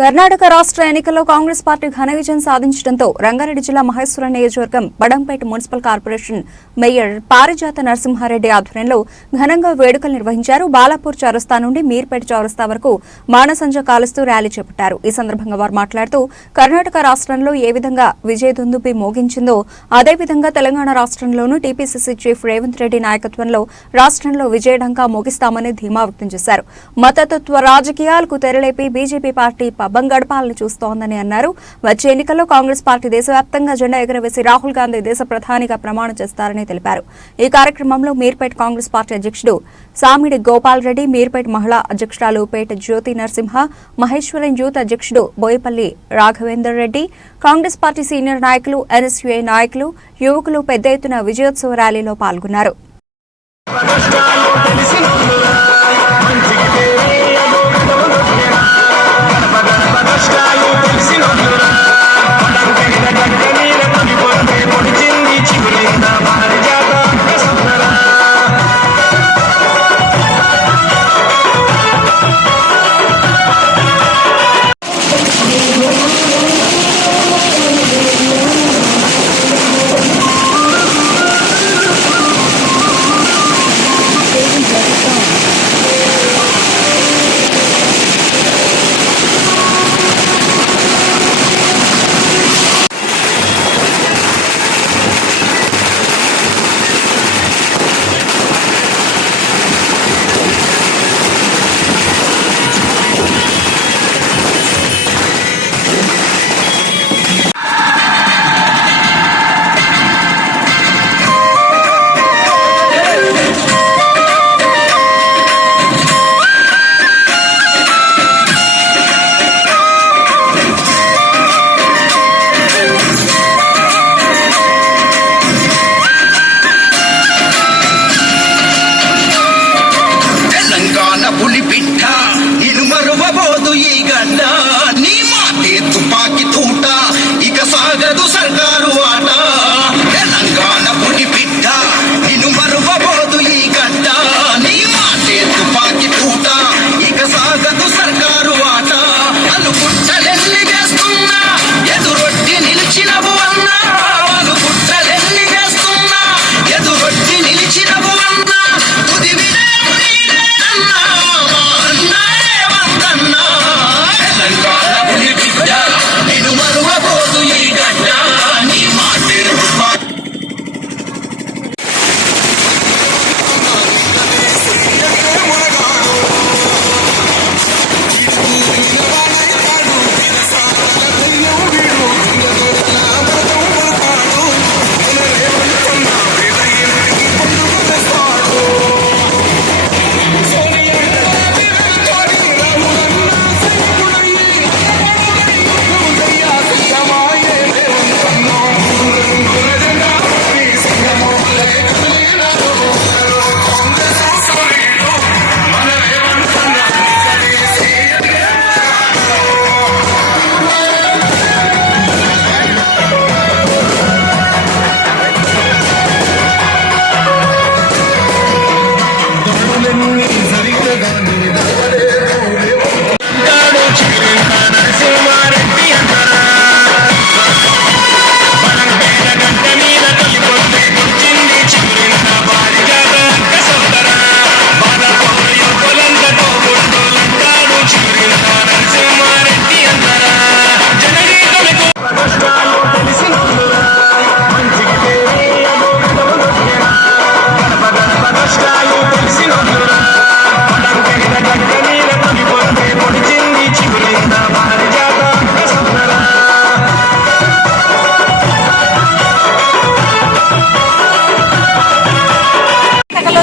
కర్ణాటక రాష్ట్ర ఎన్నికల్లో కాంగ్రెస్ పార్టీ ఘన విజయం సాధించడంతో రంగారెడ్డి జిల్లా మహేశ్వరం నియోజకవర్గం బడంపేట మున్సిపల్ కార్పొరేషన్ మేయర్ పారిజాత నరసింహారెడ్డి ఆధ్వర్యంలో ఘనంగా వేడుకలు నిర్వహించారు. బాలాపూర్ చౌరస్తా నుండి మీర్పేట చౌరస్తా వరకు మానసంజ కాలుస్తూ ర్యాలీ చేపట్టారు. ఈ సందర్భంగా వారు మాట్లాడుతూ కర్ణాటక రాష్ట్రంలో ఏ విధంగా విజయదుందుబి మోగించిందో అదేవిధంగా తెలంగాణ రాష్ట్రంలోనూ టీపీసీసీ చీఫ్ రేవంత్ రెడ్డి నాయకత్వంలో రాష్ట్రంలో విజయఢంకా మోగిస్తామని ధీమా వ్యక్తం చేశారు. మతతత్వ రాజకీయాలకు తెరలేపి బీజేపీ పార్టీ పబ్బం గడపాలని చూస్తోందని అన్నారు. వచ్చే ఎన్నికల్లో కాంగ్రెస్ పార్టీ దేశవ్యాప్తంగా జెండా ఎగురవేసి రాహుల్ గాంధీ దేశ ప్రధానిగా ప్రమాణం చేస్తారని తెలిపారు. ఈ కార్యక్రమంలో మీర్పేట కాంగ్రెస్ పార్టీ అధ్యక్షుడు సామిడి గోపాల్ రెడ్డి, మీర్పేట మహిళా అధ్యక్షురాలు పేట జ్యోతి నరసింహ, మహేశ్వరం యూత్ అధ్యక్షుడు బోయపల్లి రాఘవేందర్ రెడ్డి, కాంగ్రెస్ పార్టీ సీనియర్ నాయకులు, ఎన్ఎస్యూఐ నాయకులు, యువకులు పెద్ద ఎత్తున విజయోత్సవ ర్యాలీలో పాల్గొన్నారు.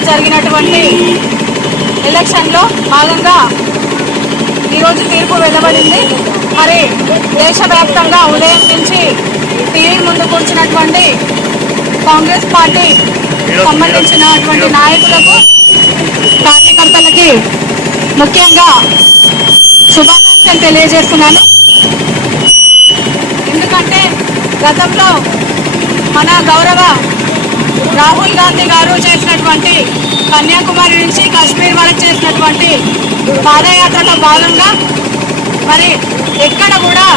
జరిగినటువంటి ఎలక్షన్లో భాగంగా ఈరోజు తీర్పు వెలువడింది. మరి దేశవ్యాప్తంగా ఉదయం నుంచి టీవీ ముందు కూర్చున్నటువంటి కాంగ్రెస్ పార్టీ సంబంధించినటువంటి నాయకులకు, కార్యకర్తలకి ముఖ్యంగా శుభాకాంక్షలు తెలియజేస్తున్నాను. ఎందుకంటే గతంలో మన గౌరవ రాహుల్ గాంధీ గారు చేసినటువంటి కన్యాకుమారి నుంచి కాశ్మీర్ వరకు చేసినటువంటి పాదయాత్రలో భాగంగా మరి ఎక్కడ కూడా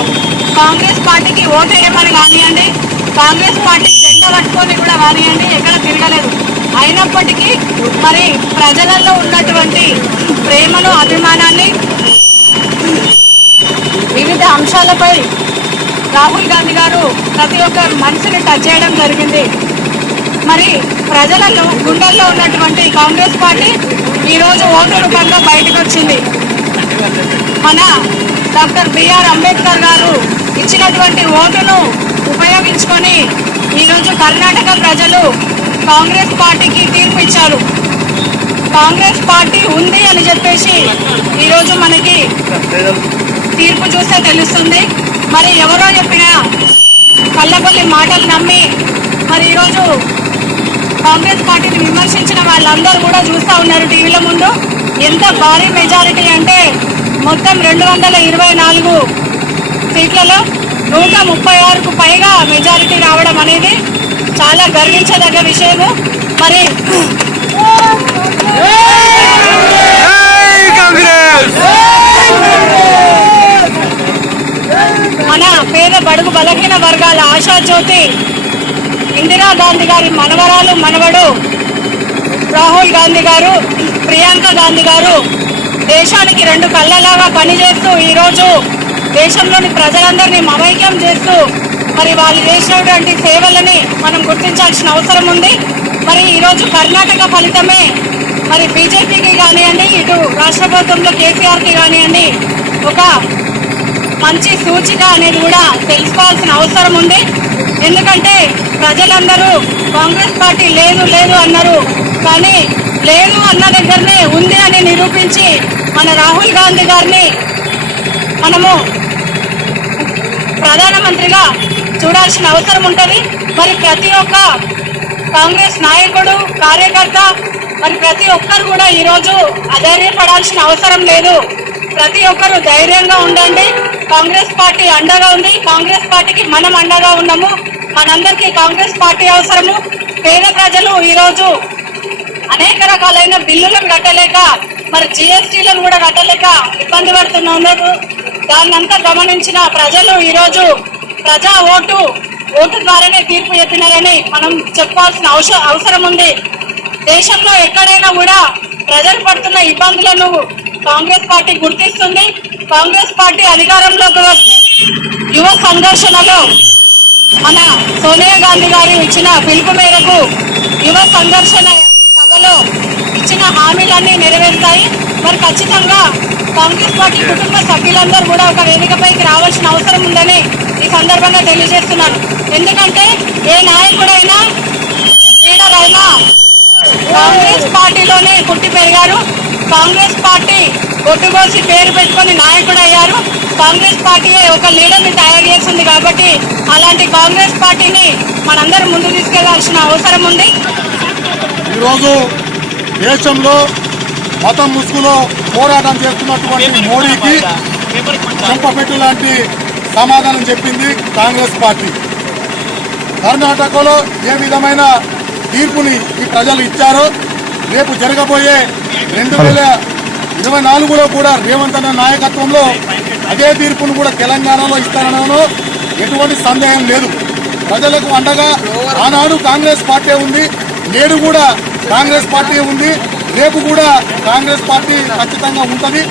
కాంగ్రెస్ పార్టీకి ఓటు వేయమని కానివ్వండి, కాంగ్రెస్ పార్టీ జెండా పట్టుకొని కూడా కానివ్వండి ఎక్కడ తిరగలేదు. అయినప్పటికీ మరి ప్రజలలో ఉన్నటువంటి ప్రేమను, అభిమానాన్ని వివిధ అంశాలపై రాహుల్ గాంధీ గారు ప్రతి ఒక్క మనిషిని టచ్ చేయడం జరిగింది. మరి ప్రజలలో గుండెల్లో ఉన్నటువంటి కాంగ్రెస్ పార్టీ ఈరోజు ఓటు రూపంలో బయటకు వచ్చింది. మన డాక్టర్ బిఆర్ అంబేద్కర్ గారు ఇచ్చినటువంటి ఓటును ఉపయోగించుకొని ఈరోజు కర్ణాటక ప్రజలు కాంగ్రెస్ పార్టీకి తీర్పు ఇచ్చారు. కాంగ్రెస్ పార్టీ ఉంది అని చెప్పేసి ఈరోజు మనకి తీర్పు చూస్తే తెలుస్తుంది. మరి ఎవరో చెప్పిన కళ్ళబొల్లి మాటలు నమ్మి మరి ఈరోజు కాంగ్రెస్ పార్టీని విమర్శించిన వాళ్ళందరూ కూడా చూస్తూ ఉన్నారు టీవీల ముందు. ఎంత భారీ మెజారిటీ అంటే మొత్తం 224 సీట్లలో 136కు పైగా మెజారిటీ రావడం అనేది చాలా గర్వించదగ్గ విషయము. మరి మన పేద బడుగు బలహీన వర్గాల ఆశాజ్యోతి ఇందిరాగాంధీ గారి మనవరాలు, మనవడు రాహుల్ గాంధీ గారు, ప్రియాంక గాంధీ గారు దేశానికి 2 కళ్ళలాగా పనిచేస్తూ ఈరోజు దేశంలోని ప్రజలందరినీ మమైక్యం చేస్తూ మరి వాళ్ళు చేసినటువంటి సేవలని మనం గుర్తించాల్సిన అవసరం ఉంది. మరి ఈరోజు కర్ణాటక ఫలితమే మరి బీజేపీకి కానివ్వండి, ఇటు రాష్ట్ర ప్రభుత్వంలో కేసీఆర్కి కానివ్వండి ఒక మంచి సూచిక అనేది కూడా తెలుసుకోవాల్సిన అవసరం ఉంది. ఎందుకంటే ప్రజలందరూ కాంగ్రెస్ పార్టీ లేదు లేదు అన్నారు, కానీ లేదు అన్న దగ్గరనే ఉంది అని నిరూపించి మన రాహుల్ గాంధీ గారిని మనము ప్రధానమంత్రిగా చూడాల్సిన అవసరం ఉంటుంది. మరి ప్రతి ఒక్క కాంగ్రెస్ నాయకుడు, కార్యకర్త మరి ప్రతి ఒక్కరు కూడా ఈరోజు అధైర్యపడాల్సిన అవసరం లేదు. ప్రతి ఒక్కరు ధైర్యంగా ఉండండి. కాంగ్రెస్ పార్టీ అండగా ఉంది. కాంగ్రెస్ పార్టీకి మనం అండగా ఉన్నాము. మనందరికీ కాంగ్రెస్ పార్టీ అవసరము. పేద ప్రజలు ఈరోజు అనేక రకాలైన బిల్లులను కట్టలేక మరి జిఎస్టీలను కూడా కట్టలేక ఇబ్బంది పడుతున్నారు. దాన్నంతా గమనించిన ప్రజలు ఈరోజు ప్రజా ఓటు ద్వారానే తీర్పు చెప్పినారని మనం చెప్పుకోవాల్సిన అవసరం ఉంది. దేశంలో ఎక్కడైనా కూడా ప్రజలు పడుతున్న ఇబ్బందులను కాంగ్రెస్ పార్టీ గుర్తిస్తుంది. కాంగ్రెస్ పార్టీ అధికారంలోకి వచ్చి యువ సంఘర్షణలో మన సోనియా గాంధీ గారు ఇచ్చిన పిలుపు మేరకు యువ సంఘర్షణ సభలో ఇచ్చిన హామీలన్నీ నెరవేరుతాయి. మరి ఖచ్చితంగా కాంగ్రెస్ పార్టీ కుటుంబ సభ్యులందరూ కూడా ఒక వేదికపైకి రావాల్సిన అవసరం ఉందని ఈ సందర్భంగా తెలియజేస్తున్నాను. ఎందుకంటే ఏ నాయకుడైనా, లీడరైనా కాంగ్రెస్ పార్టీలోనే పుట్టి పెరిగారు. కాంగ్రెస్ పార్టీ ఒట్టుకోసి పేరు పెట్టుకొని నాయకుడు అయ్యారు. కాంగ్రెస్ పార్టీయే ఒక లీడర్ని తయారు చేస్తుంది. కాబట్టి అలాంటి కాంగ్రెస్ పార్టీని మనందరం ముందు తీసుకెళ్లాల్సిన అవసరం ఉంది. ఈరోజు దేశంలో మతం ముసుగులో పోరాటం చేస్తున్నటువంటి మోడీకి చెంపపెట్టు లాంటి సమాధానం చెప్పింది కాంగ్రెస్ పార్టీ. కర్ణాటకలో ఏ విధమైన తీర్పుని ఈ ప్రజలు ఇచ్చారో రేపు జరగబోయే 2024లో కూడా రేవంత్ అన్న నాయకత్వంలో అదే తీర్పును కూడా తెలంగాణలో ఇస్తారనలో ఎటువంటి సందేహం లేదు. ప్రజలకు అండగా ఆనాడు కాంగ్రెస్ పార్టీ ఉంది, నేడు కూడా కాంగ్రెస్ పార్టీ ఉంది, రేపు కూడా కాంగ్రెస్ పార్టీ ఖచ్చితంగా ఉంటుంది.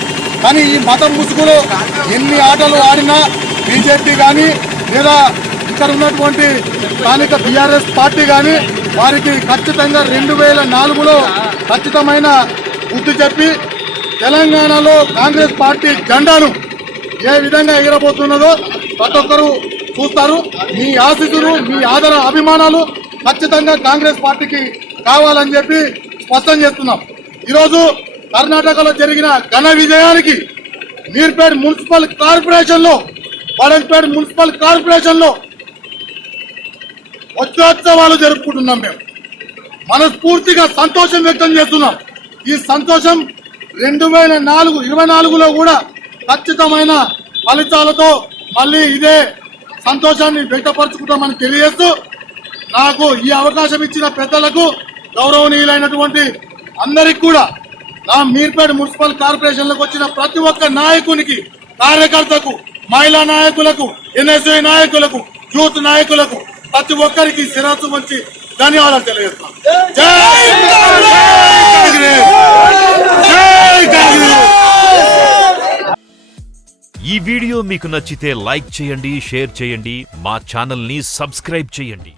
కానీ ఈ మతం ముసుగులో ఎన్ని ఆటలు ఆడినా బీజేపీ కానీ లేదా ఇక్కడ ఉన్నటువంటి స్థానిక బీఆర్ఎస్ పార్టీ కానీ వారికి ఖచ్చితంగా 2004లో ఖచ్చితమైన బుద్ధి చెప్పి తెలంగాణలో కాంగ్రెస్ పార్టీ జెండాను ఏ విధంగా ఎగరబోతున్నదో ప్రతి ఒక్కరు చూస్తారు. మీ ఆశీస్సులు, మీ ఆదర అభిమానాలు ఖచ్చితంగా కాంగ్రెస్ పార్టీకి కావాలని చెప్పి స్పష్టం చేస్తున్నాం. ఈరోజు కర్ణాటకలో జరిగిన ఘన విజయానికి మీర్పేట్ మున్సిపల్ కార్పొరేషన్లో, బడంపేట్ మున్సిపల్ కార్పొరేషన్లో వజ్రోత్సవాలు జరుపుకుంటున్నాం. మేము మనస్ఫూర్తిగా సంతోషం వ్యక్తం చేస్తున్నాం. ఈ సంతోషం 2024లో కూడా ఖచ్చితమైన ఫలితాలతో మళ్ళీ ఇదే సంతోషాన్ని వ్యక్తపరచుకుంటామని తెలియజేస్తూ నాకు ఈ అవకాశం ఇచ్చిన పెద్దలకు, గౌరవనీయులైనటువంటి అందరికి కూడా, నా మీర్పేట్ మున్సిపల్ కార్పొరేషన్లకు వచ్చిన ప్రతి ఒక్క నాయకునికి, కార్యకర్తకు మహిళా నాయకులకు, ఎన్ఎస్ఐ నాయకులకు, యూత్ నాయకులకు ప్రతి ఒక్కరికి శిరస్సు మంచి ధన్యవాదాలు తెలియజేస్తున్నాం. జై కాంగ్రెస్! జై కాంగ్రెస్! ఈ వీడియో మీకు నచ్చితే లైక్ చేయండి, షేర్ చేయండి, మా ఛానల్ ని సబ్స్క్రైబ్ చేయండి.